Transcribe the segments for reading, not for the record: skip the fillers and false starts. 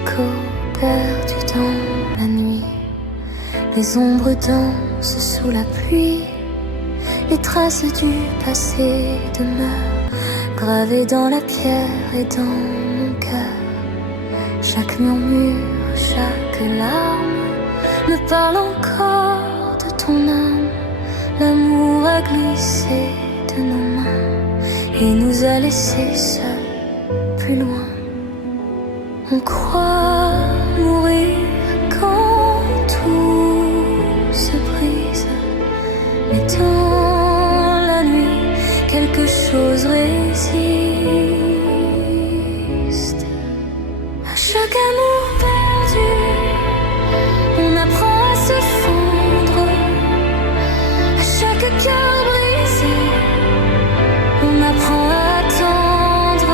écho perdu dans la nuit. Les ombres dansent sous la pluie. Les traces du passé demeurent gravées dans la pierre et dans mon cœur. Chaque murmure, chaque larme me parle encore de ton âme. L'amour a glissé de nos mains et nous a laissés seuls plus loin. On croit mourir quand tout se brise, mais dans la nuit quelque chose résiste. À chaque amour perdu, on apprend à se fondre. À chaque cœur brisé, on apprend à attendre.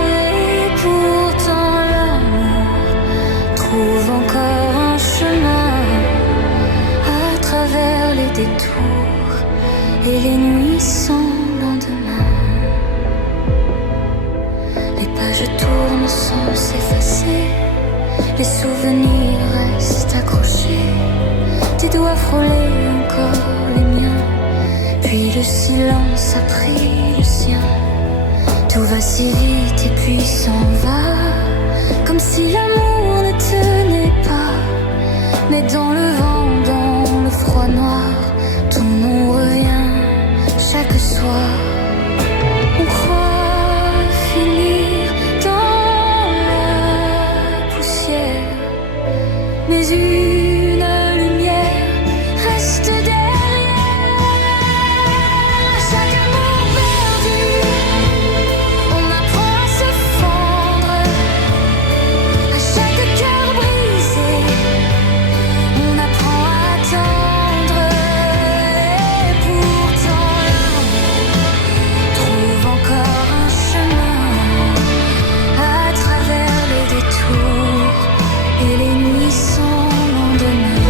Et pourtant l'amour trouve encore un chemin à travers les détours et les nuits sans lendemain. Les pages tournent sans s'effacer, les souvenirs restent accrochés. Tes doigts frôlaient encore les miens, puis le silence a pris le sien. Tout va si vite et puis s'en va, comme si l'amour ne tenait pas. Mais dans le vent, dans le froid noir, ton nom revient chaque soir. On croit finir dans la poussière, mais une lumière reste derrière. À chaque amour perdu, on apprend à se fondre. À chaque cœur brisé, on apprend à attendre. Et pourtant l'amour trouve encore un chemin à travers les détours et les nuits sans lendemain.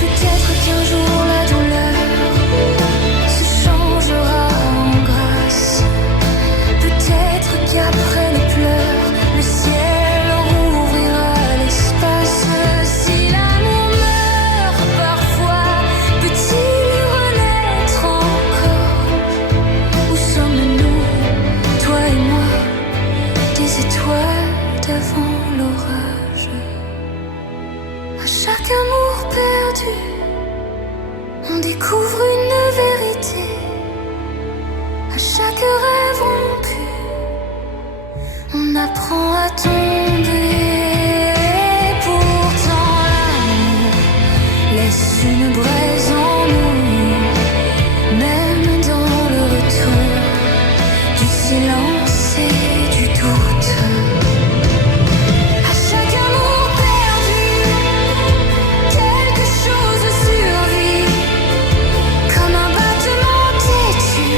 Peut-être qu'un jour la douleur se changera en grâce. Peut-être qu'après les pleurs, le ciel rouvrira l'espace. Si l'amour meurt parfois, peut-il renaître encore? Où sommes-nous, toi et moi, des étoiles devant l'orage? À chaque amour perdu, on découvre une vérité. À chaque rêve rompu, on apprend à tomber. Et pourtant l'amour laisse une braise en nous, même dans le retour du silence et du doute. À chaque amour perdu, quelque chose survit, comme un battement têtu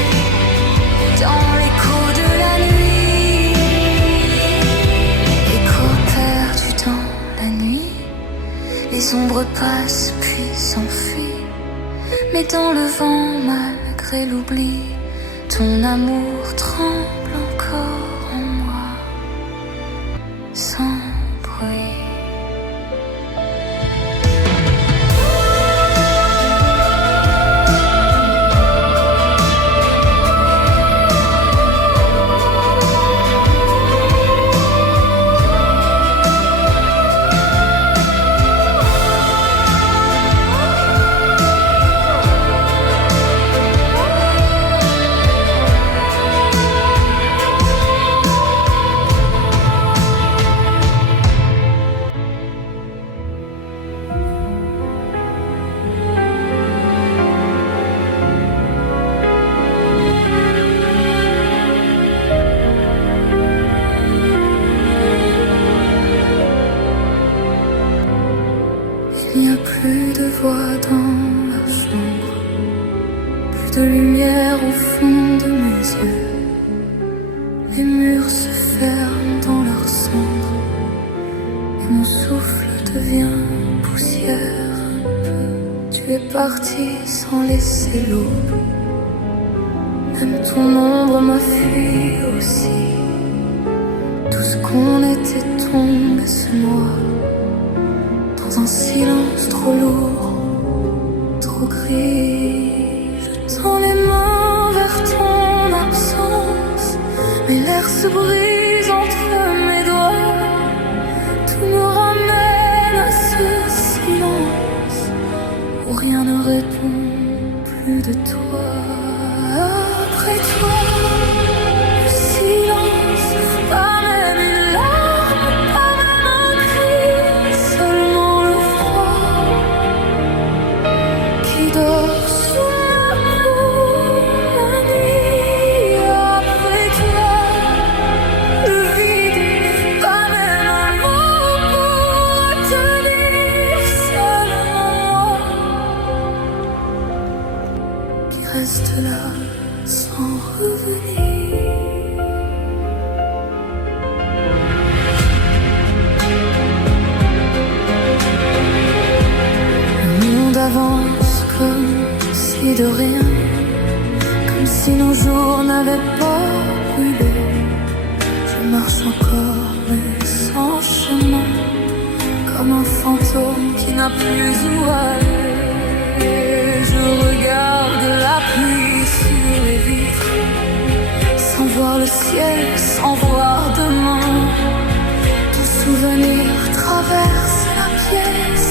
dans l'écho de la nuit. Écho perdu dans la nuit, les ombres passent puis s'enfuient. Mais dans le vent, malgré l'oubli, ton amour tremble encore en moi, sans bruit. Il n'y a plus de voix dans la chambre, plus de lumière au fond de mes yeux. Les murs se ferment dans leur cendre et mon souffle devient poussière. Tu es parti sans laisser l'aube, même ton ombre m'a fui aussi. Tout qu'on était tombé ce noir dans un silence trop lourd, trop gris. Je tends les mains vers ton absence, mais l'air se brise entre mes doigts. Tout me ramène à ce silence où rien ne répond plus de toi. Après toi, le silence, pas même une larme, pas même un cri, seulement le froid qui dort sous ma peau la nuit. Après toi, le vide, pas même un mot pour tenir, seulement moi qui reste là sans revenir. Le monde avance comme si de rien, comme si nos jours n'avaient pas brûlé. Je marche encore mais sans chemin, comme un fantôme qui n'a plus où aller. Je regarde la pluie sur les vitres, sans voir le ciel, sans voir demain. Ton souvenir traverse la pièce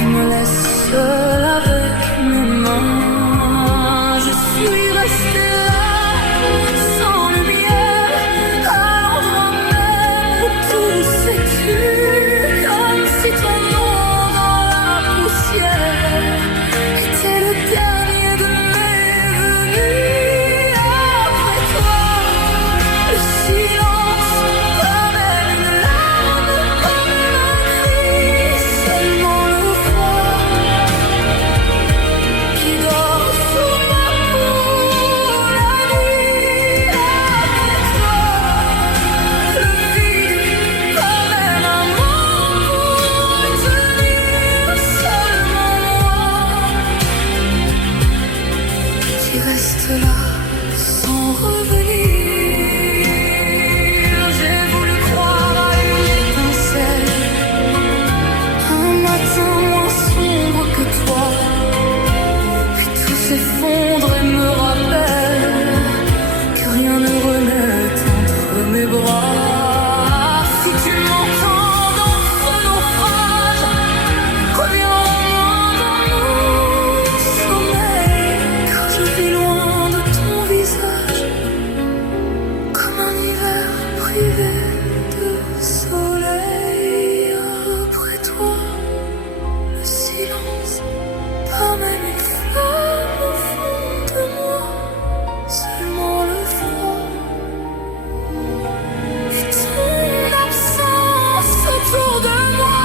et me laisse seul avec mes mains. Je suis restée là, sans lumière, à l'endroit même où tout s'est tu, comme si ton nom dans la poussière était le dernier de mes venus. Après toi, le silence, pas même une larme, pas même un cri, seulement le froid qui dort sous ma peau la nuit. Après toi, le vide, pas même un mot pour tenir, seulement moi qui reste là sans revenir. J'ai voulu croire à une étincelle, un matin moins sombre que toi, puis tout s'effondre et me rappelle que rien ne renaît entre mes bras. Si tu m'entends dans ce naufrage, reviens au moins dans mon sommeil, car je vis loin de ton visage, comme un hiver privé de soleil. Après toi, le silence, pas même une flamme au fond de moi, seulement le froid et ton absence autour de moi.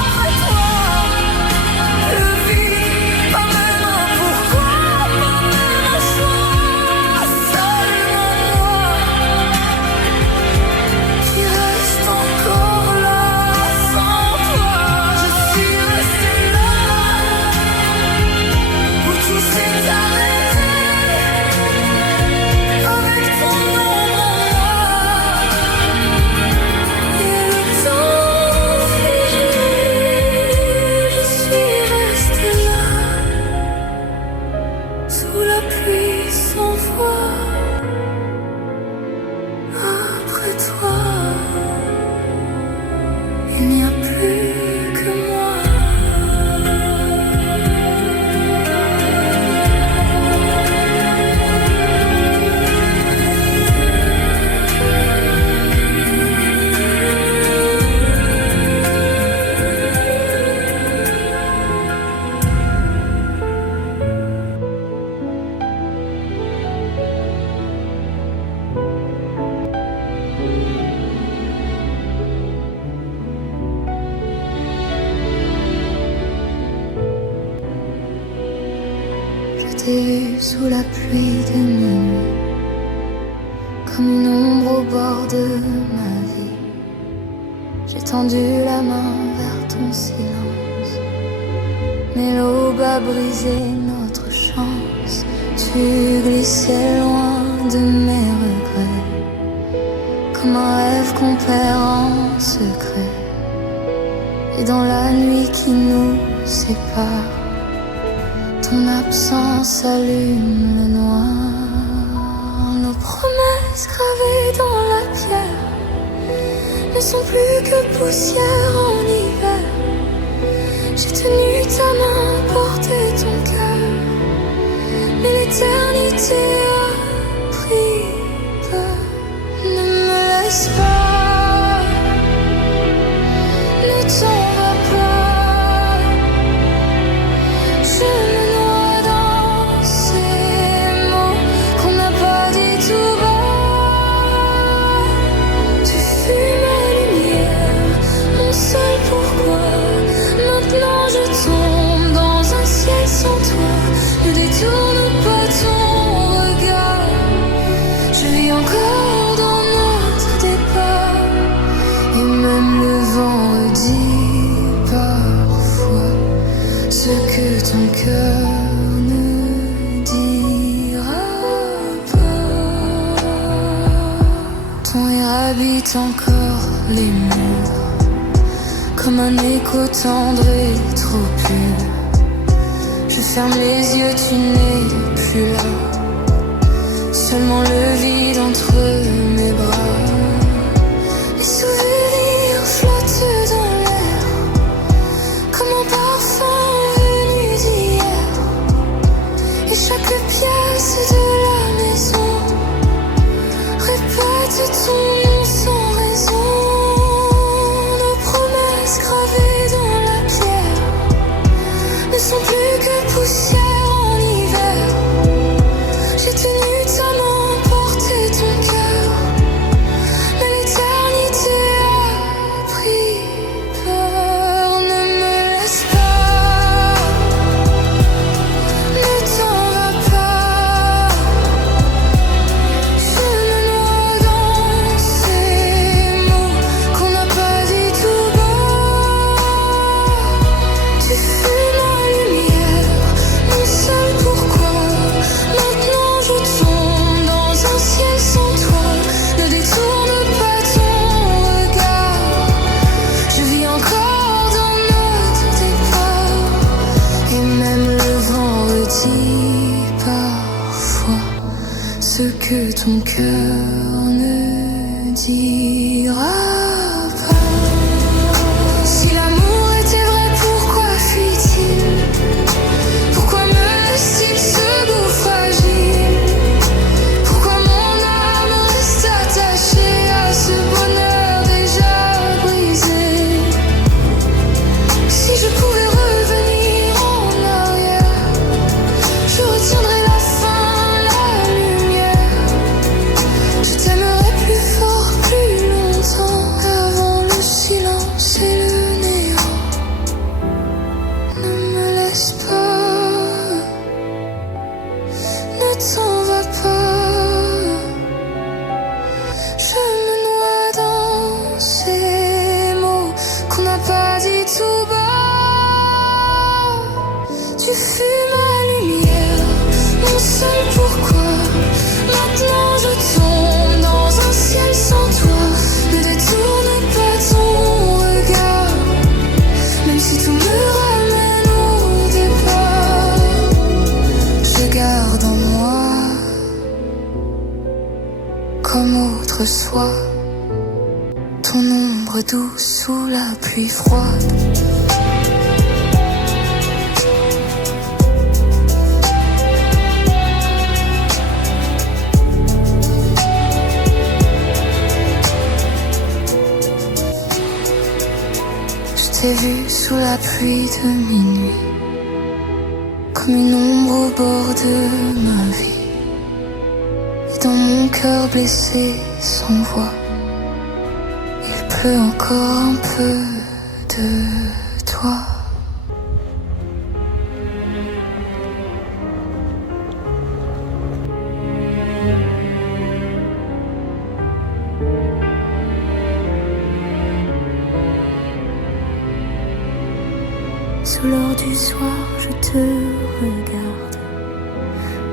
Après toi, le vide, pas même un pourquoi, pas même un choix, seulement moi qui reste encore là. Sans toi, je suis restée là où tout s'est arrêté, avec ton nom en moi et le temps figé. Je suis restée là sous la pluie sans voix. Après toi, il n'y a plus que moi. Je t'ai vu sous la pluie de minuit, comme une ombre au bord de ma vie. J'ai tendu la main vers ton silence, mais l'aube a brisé notre chance. Tu glissais loin de mes regrets, comme un rêve qu'on perd en secret. Et dans la nuit qui nous sépare, ton absence allume le noir. Nos promesses gravées dans la pierre ne sont plus que poussière en hiver. J'ai tenu ta main, porté ton cœur, mais l'éternité a pris peur. Ne me laisse pas, ne t'en va pas. Je me noie dans ces mots qu'on n'a pas dit tout bas. Tu fus ma lumière, mon seul pourquoi. Maintenant je tombe dans un ciel sans toi. Ne détourne pas ton regard. Je vis encore dans notre départ. Et même le vent redit parfois ce que ton cœur ne dira pas. Ton air habite encore les murs, comme un écho tendre et trop pur. Je ferme les yeux, tu n'es plus là. Seulement le vide entre mes bras. Les souvenirs flottent dans l'air, comme un parfum venu d'hier. Et chaque pièce de la maison répète ton nom sans raison. Nos promesses gravées dans la pierre ne sont plus que poussière en hiver. J'ai tenu ta main, porté ton cœur, mais l'éternité a pris peur. Ne me laisse pas, ne t'en va pas. Je me noie dans ces mots qu'on n'a pas dit tout bas. Tu fus ma lumière, mon seul pourquoi. Maintenant je tombe dans un ciel sans toi. Ne détourne pas ton regard. Je vis encore dans notre départ. Et même le vent redit parfois ce que ton cœur ne dira pas. Si l'amour était vrai, pourquoi fuit-il? Pourquoi me laisse-t-il ce goût fragile? Pourquoi mon âme reste attachée à ce bonheur déjà brisé? Si je pouvais revenir en arrière, je retiendrais la fin, la lumière. Je t'aimerais plus fort, plus longtemps, avant le silence et le néant. Ne me laisse pas, ne t'en va pas. Je me noie dans ces mots qu'on n'a pas dit tout bas. Tu fus ma lumière, mon seul pourquoi. Maintenant je tombe dans un ciel sans toi. Ne détourne pas ton regard, même si tout me ramène au départ. Je garde en moi, comme autrefois, ton ombre douce sous la pluie froide. Je t'ai vu sous la pluie de minuit, comme une ombre au bord de ma vie. Et dans mon cœur blessé sans voix, il pleut encore un peu de toi. Sous l'or du soir, je te regarde.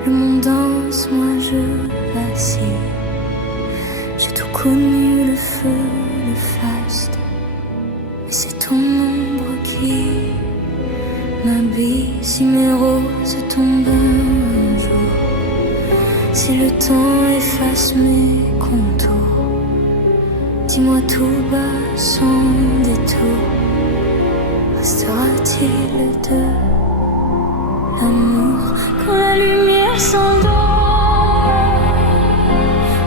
Le monde danse, moi je vacille. J'ai tout connu le feu, le faste, mais c'est ton ombre qui m'habille. Si mes roses tombent un jour, si le temps efface mes contours, dis-moi tout bas sans détour, restera-t-il de l'amour quand la lumière s'endort,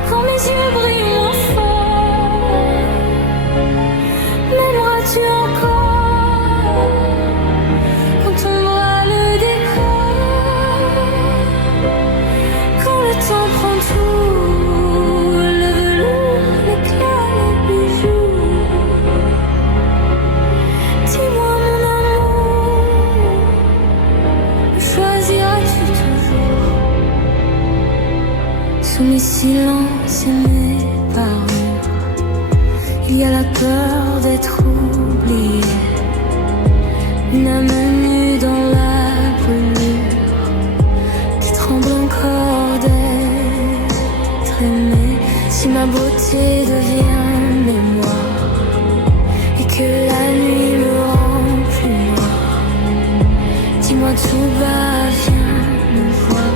quand mes yeux brillent moins fort, m'aimeras-tu encore quand tombera le décor, quand le temps prend tout, le velours, l'éclat, les bijoux, dis-moi mon amour, choisiras-tu toujours sous mes silences et mes parures? Il y a la peur d'être oublié, une âme nue dans la brûlure qui tremble encore d'être aimée. Si ma beauté devient mémoire et que la nuit me rend plus noir, dis-moi tout bas, viens me voir.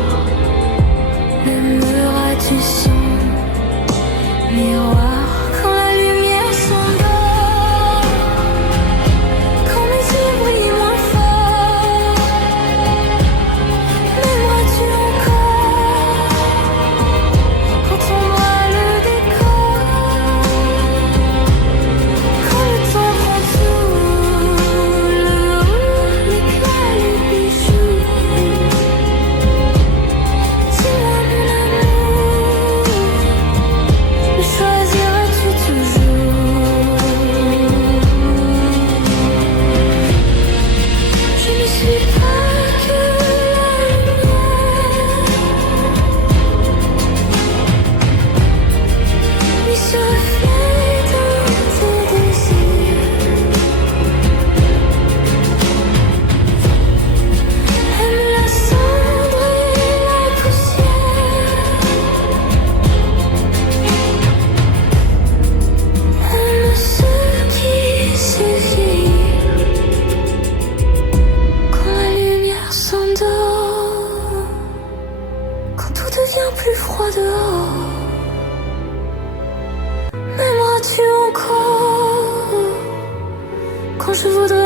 M'aimeras-tu sans miroir quand la lumière s'endort, quand mes yeux brillent moins fort, m'aimeras-tu encore quand tombera le décor, quand le temps prend tout, le haut, l'éclat, les bijoux, dis-moi mon amour, me choisiras-tu toujours? Je ne suis pas que la lumière, ni ce reflet dans tes désirs. Aime la cendre et la poussière, aime ceux qui s'effilent quand la lumière s'endort, quand tout devient plus froid dehors. M'aimeras-tu encore quand je voudrais